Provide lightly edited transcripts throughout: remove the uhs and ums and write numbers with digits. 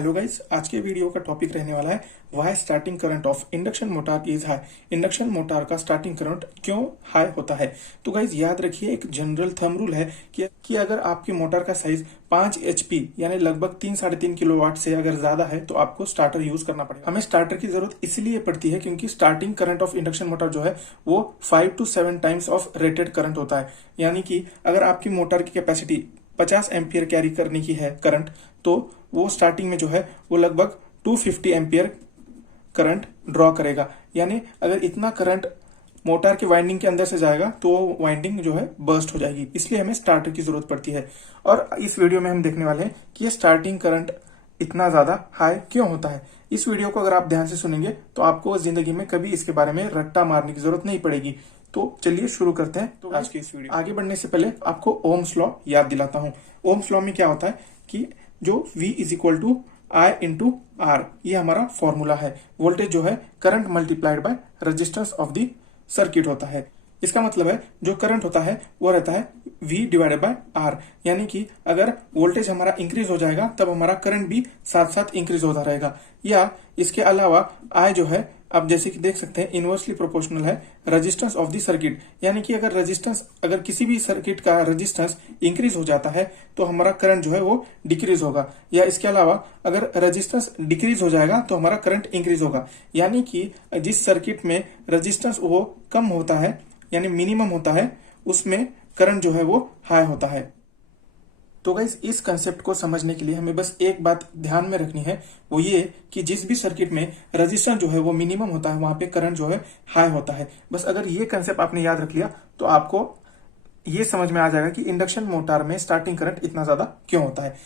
Hello guys, आज के video का टॉपिक रहने वाला है why starting current of induction motor is high. Induction motor का स्टार्टिंग करंट क्यों हाई होता है। तो गाइस याद रखिए, एक जनरल थंब रूल है कि अगर आपकी मोटर का साइज 5 HP यानी लगभग 3-3.5 किलोवाट से अगर ज्यादा है तो आपको स्टार्टर यूज करना पड़ेगा। हमें स्टार्टर की जरूरत इसलिए पड़ती है क्योंकि starting current of induction motor जो है वो 5 to 7 times of rated current होता है। यानी कि अगर आपकी मोटर की कैपेसिटी 50 एम्पियर कैरी करने की है करंट, तो वो स्टार्टिंग में जो है वो लगभग 250 एम्पियर करंट ड्रॉ करेगा। यानी अगर इतना करंट मोटर के वाइंडिंग के अंदर से जाएगा तो वाइंडिंग जो है बर्स्ट हो जाएगी, इसलिए हमें स्टार्टर की जरूरत पड़ती है। और इस वीडियो में हम देखने वाले हैं कि ये स्टार्टिंग करंट इतना ज्यादा हाई क्यों होता है। इस वीडियो को अगर आप ध्यान से सुनेंगे तो आपको जिंदगी में कभी इसके बारे में रट्टा मारने की जरूरत नहीं पड़ेगी। तो चलिए शुरू करते हैं। तो आज की इस वीडियो आगे बढ़ने से पहले आपको ओम्स लॉ याद दिलाता हूँ। ओम्स लॉ में क्या होता है कि जो V is equal to I into R, ये हमारा फॉर्मूला है। वोल्टेज जो है current multiplied by resistance of the circuit होता है। इसका मतलब है जो करंट होता है वो रहता है V डिवाइडेड बाय R। यानी कि अगर वोल्टेज हमारा इंक्रीज हो जाएगा तब हमारा करंट भी साथ साथ इंक्रीज होता रहेगा। या इसके अलावा I जो है, आप जैसे कि देख सकते हैं, इनवर्सली प्रोपोर्शनल है रेजिस्टेंस ऑफ द सर्किट। यानी कि अगर किसी भी सर्किट का रेजिस्टेंस इंक्रीज हो जाता है तो हमारा करंट जो है वो डिक्रीज होगा। या इसके अलावा अगर रेजिस्टेंस डिक्रीज हो जाएगा तो हमारा करंट इंक्रीज होगा। यानी कि जिस सर्किट में रेजिस्टेंस वो कम होता है यानी मिनिमम होता है, उसमें करंट जो है वो हाई होता है। तो गाइस इस कंसेप्ट को समझने के लिए हमें बस एक बात ध्यान में रखनी है, वो ये कि जिस भी सर्किट में रेजिस्टेंस जो है वो मिनिमम होता है वहां पे करंट जो है हाई होता है। बस अगर ये कंसेप्ट आपने याद रख लिया तो आपको ये समझ में आ जाएगा कि इंडक्शन मोटर में स्टार्टिंग करंट इतना ज्यादा क्यों होता है।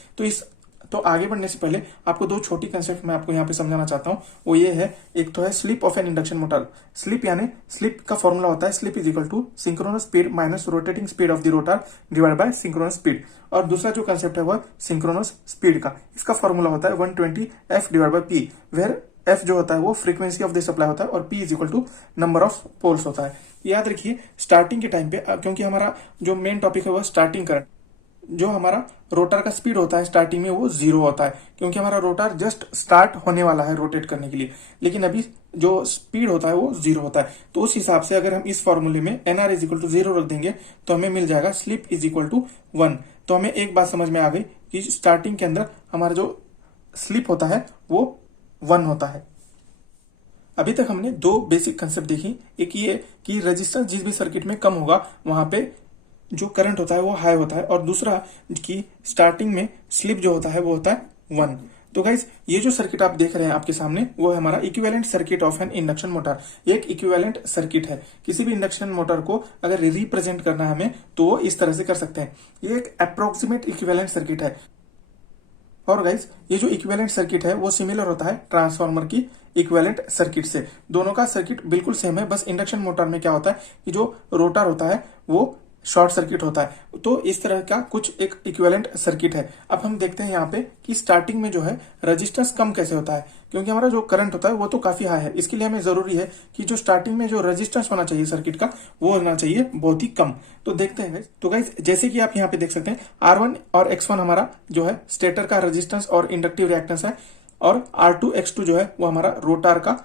तो आगे बढ़ने से पहले आपको दो छोटी कंसेप्ट मैं आपको यहाँ पे समझाना चाहता हूँ। वो ये है, एक तो है slip of an induction motor. Slip यानी स्लिप का फॉर्मूला होता है slip is equal to synchronous speed minus rotating speed of the rotor divide by synchronous speed. और दूसरा जो कंसेप्ट है वह सिंक्रोनस स्पीड का, इसका फॉर्मूला होता है 120 F divide by P, where F जो होता है वो फ्रीक्वेंसी ऑफ द सप्लाई होता है और P is equal to number of poles होता है। याद रखिए स्टार्टिंग के टाइम पे, क्योंकि हमारा जो मेन टॉपिक है वह स्टार्टिंग करंट, जो हमारा रोटर का स्पीड होता है स्टार्टिंग में वो 0 होता है, क्योंकि हमारा रोटर जस्ट स्टार्ट होने वाला है रोटेट करने के लिए। लेकिन अभी जो स्पीड होता है वो 0 होता है। तो उस हिसाब से अगर हम इस फॉर्मूले में NR इज इक्वल टू 0 रख देंगे तो हमें मिल जाएगा स्लिप इज इक्वल टू 1। तो हमें एक बात समझ में आ गई कि स्टार्टिंग के अंदर हमारा जो स्लिप होता है वो 1 होता है। अभी तक हमने दो बेसिक कंसेप्ट देखी। एक ये कि रेजिस्टेंस जिस भी सर्किट में कम होगा वहां पे जो करंट होता है वो हाई होता है, और दूसरा कि स्टार्टिंग में स्लिप जो होता है वो होता है 1। तो गाइज ये जो सर्किट आप देख रहे हैं आपके सामने वो है हमारा equivalent circuit of an induction motor. ये एक इक्विवेलेंट सर्किट है। किसी भी इंडक्शन मोटर को अगर रिप्रेजेंट करना है हमें तो वो इस तरह से कर सकते हैं। ये एक अप्रोक्सीमेट इक्विवेलेंट सर्किट है। और गाइज ये जो इक्विवेलेंट सर्किट है वो सिमिलर होता है ट्रांसफार्मर की इक्विवेलेंट सर्किट से। दोनों का सर्किट बिल्कुल सेम है, बस इंडक्शन मोटर में क्या होता है कि जो रोटर होता है वो शॉर्ट सर्किट होता है। तो इस तरह का कुछ एक इक्विवेलेंट सर्किट है। अब हम देखते हैं यहाँ पे कि स्टार्टिंग में जो है रेजिस्टेंस कम कैसे होता है, क्योंकि हमारा जो करंट होता है वो तो काफी हाई है। इसके लिए हमें जरूरी है कि जो स्टार्टिंग में जो रेजिस्टेंस होना चाहिए सर्किट का वो होना चाहिए बहुत ही कम। तो देखते हैं गाइस। तो गाइस जैसे कि आप यहाँ पे देख सकते हैं R1 और X1 हमारा जो है स्टेटर का रेजिस्टेंस और इंडक्टिव रिएक्टेंस है, और R2 X2 जो है वो हमारा रोटर का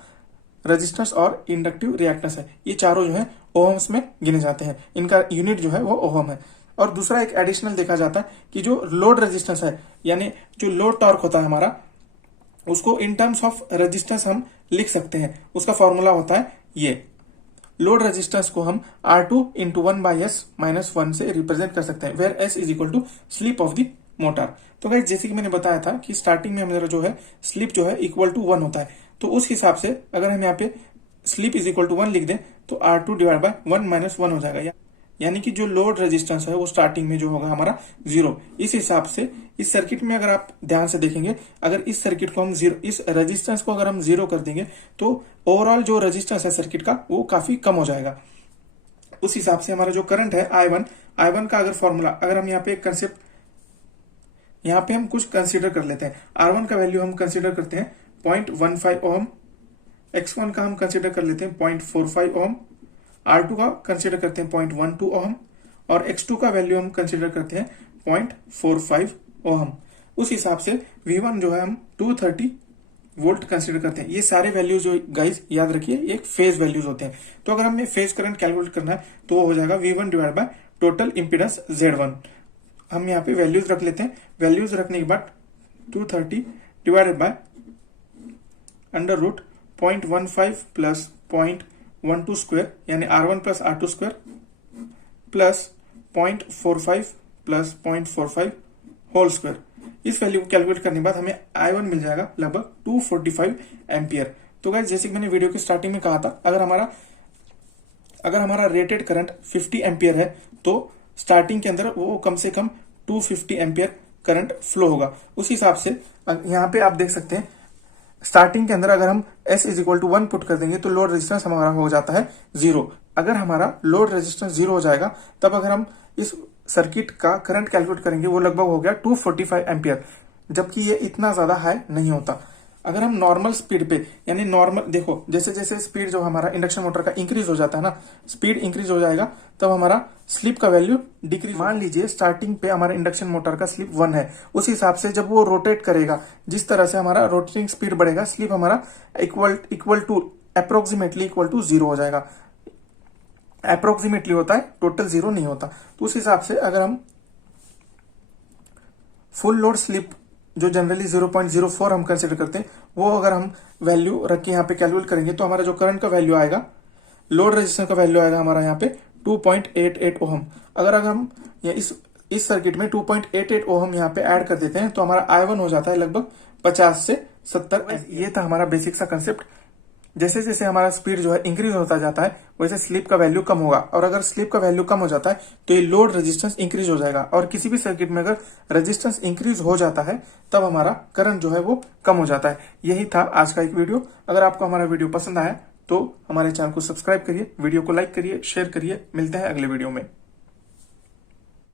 रेजिस्टेंस और इंडक्टिव रिएक्टेंस है। ये चारों जो है ओहम्स में गिने जाते हैं, इनका यूनिट जो है वो ओहम है। और दूसरा एक एडिशनल देखा जाता है कि जो लोड रेजिस्टेंस है यानी जो लोड टॉर्क होता है हमारा, उसको इन टर्म्स ऑफ रेजिस्टेंस हम लिख सकते हैं। उसका फॉर्मूला होता है ये, लोड रेजिस्टेंस को हम R2 इंटू 1/S-1 से रिप्रेजेंट कर सकते हैं, where S is equal to slip of the motor. तो गाइस जैसे कि मैंने बताया था कि स्टार्टिंग में हमारा जो है स्लिप जो है इक्वल टू 1 होता है। तो उस हिसाब से अगर हम यहाँ pay slip is equal to 1 लिख दें तो R2 डिवाइड बाय 1-1 हो जाएगा। यानी कि जो लोड रेजिस्टेंस है वो स्टार्टिंग में जो होगा हमारा 0। इस हिसाब से इस सर्किट में अगर आप ध्यान से देखेंगे, अगर इस सर्किट को हम 0, इस रेजिस्टेंस को अगर हम 0 कर देंगे तो ओवरऑल जो रेजिस्टेंस है सर्किट का वो काफी कम हो जाएगा। उस हिसाब से हमारा जो करंट है I1 का अगर फॉर्मूला, अगर हम यहाँ पे एक कंसेप्ट यहाँ पे हम कुछ कंसिडर कर लेते हैं। R1 का वैल्यू हम कंसिडर करते हैं 0.15 ओम, X1 का हम कंसिडर कर लेते हैं 0.45 ओम, R2 का कंसिडर करते हैं 0.12 ओम, और X2 का वैल्यू हम कंसिडर करते हैं 0.45 ओम। उस हिसाब से V1 जो है हम 230 वोल्ट कंसिडर करते हैं। ये सारे वैल्यूज जो गाइज याद रखिए एक फेज वैल्यूज होते हैं। तो अगर हमें फेज करंट कैलकुलेट करना है तो वो हो जाएगा V1 divide by total impedance Z1। हम यहाँ पे वैल्यूज रख लेते हैं। वैल्यूज रखने के बाद 230 divided by under root 0.15 plus 0.12 square यानी R1 plus R2 square plus 0.45 plus 0.45 whole square. इस वैल्यू को कैलकुलेट करने के बाद हमें I1 मिल जाएगा लगभग 245 एम्पियर। तो गाइस जैसे कि मैंने वीडियो की स्टार्टिंग में कहा था, अगर हमारा रेटेड करंट 50 एम्पियर है तो स्टार्टिंग के अंदर वो कम से कम 250 एम्पियर करंट फ्लो होगा। उस हिसाब से यहाँ पे आप देख सकते हैं स्टार्टिंग के अंदर अगर हम S is equal to 1 put कर देंगे तो लोड रेजिस्टेंस हमारा हो जाता है 0। अगर हमारा लोड रेजिस्टेंस 0 हो जाएगा तब अगर हम इस सर्किट का करंट कैलकुलेट करेंगे वो लगभग हो गया 245 एम्पियर, जबकि ये इतना ज्यादा हाई नहीं होता। अगर हम नॉर्मल स्पीड पे यानी नॉर्मल देखो जैसे जैसे स्पीड जो हमारा इंडक्शन मोटर का इंक्रीज हो जाता है ना, स्पीड इंक्रीज हो जाएगा तब हमारा स्लिप का वैल्यू डिक्रीज। मान लीजिए स्टार्टिंग पे हमारा इंडक्शन मोटर का स्लिप 1 है, उस हिसाब से जब वो रोटेट करेगा जिस तरह से हमारा रोटेटिंग स्पीड बढ़ेगा स्लिप हमारा equal to approximately equal to 0 हो जाएगा। अप्रोक्सीमेटली होता है, टोटल 0 नहीं होता। तो उस हिसाब से अगर हम फुल लोड स्लिप जो जनरली 0.04 हम कंसिडर करते हैं वो अगर हम वैल्यू रख के यहाँ पे कैलकुलेट करेंगे तो हमारा जो करंट का वैल्यू आएगा, लोड रेजिस्टेंस का वैल्यू आएगा हमारा यहाँ पे 2.88 ओहम। अगर हम इस सर्किट में 2.88 ओहम यहाँ पे ऐड कर देते हैं तो हमारा I1 हो जाता है लगभग 50 से 70। ये था हमारा बेसिक सा कंसेप्ट। जैसे जैसे हमारा स्पीड जो है इंक्रीज होता जाता है वैसे स्लिप का वैल्यू कम होगा, और अगर स्लिप का वैल्यू कम हो जाता है तो ये लोड रेजिस्टेंस इंक्रीज हो जाएगा। और किसी भी सर्किट में अगर रेजिस्टेंस इंक्रीज हो जाता है तब हमारा करंट जो है वो कम हो जाता है। यही था आज का एक वीडियो। अगर आपको हमारा वीडियो पसंद आया तो हमारे चैनल को सब्सक्राइब करिए, वीडियो को लाइक करिए, शेयर करिए। मिलते हैं अगले वीडियो में।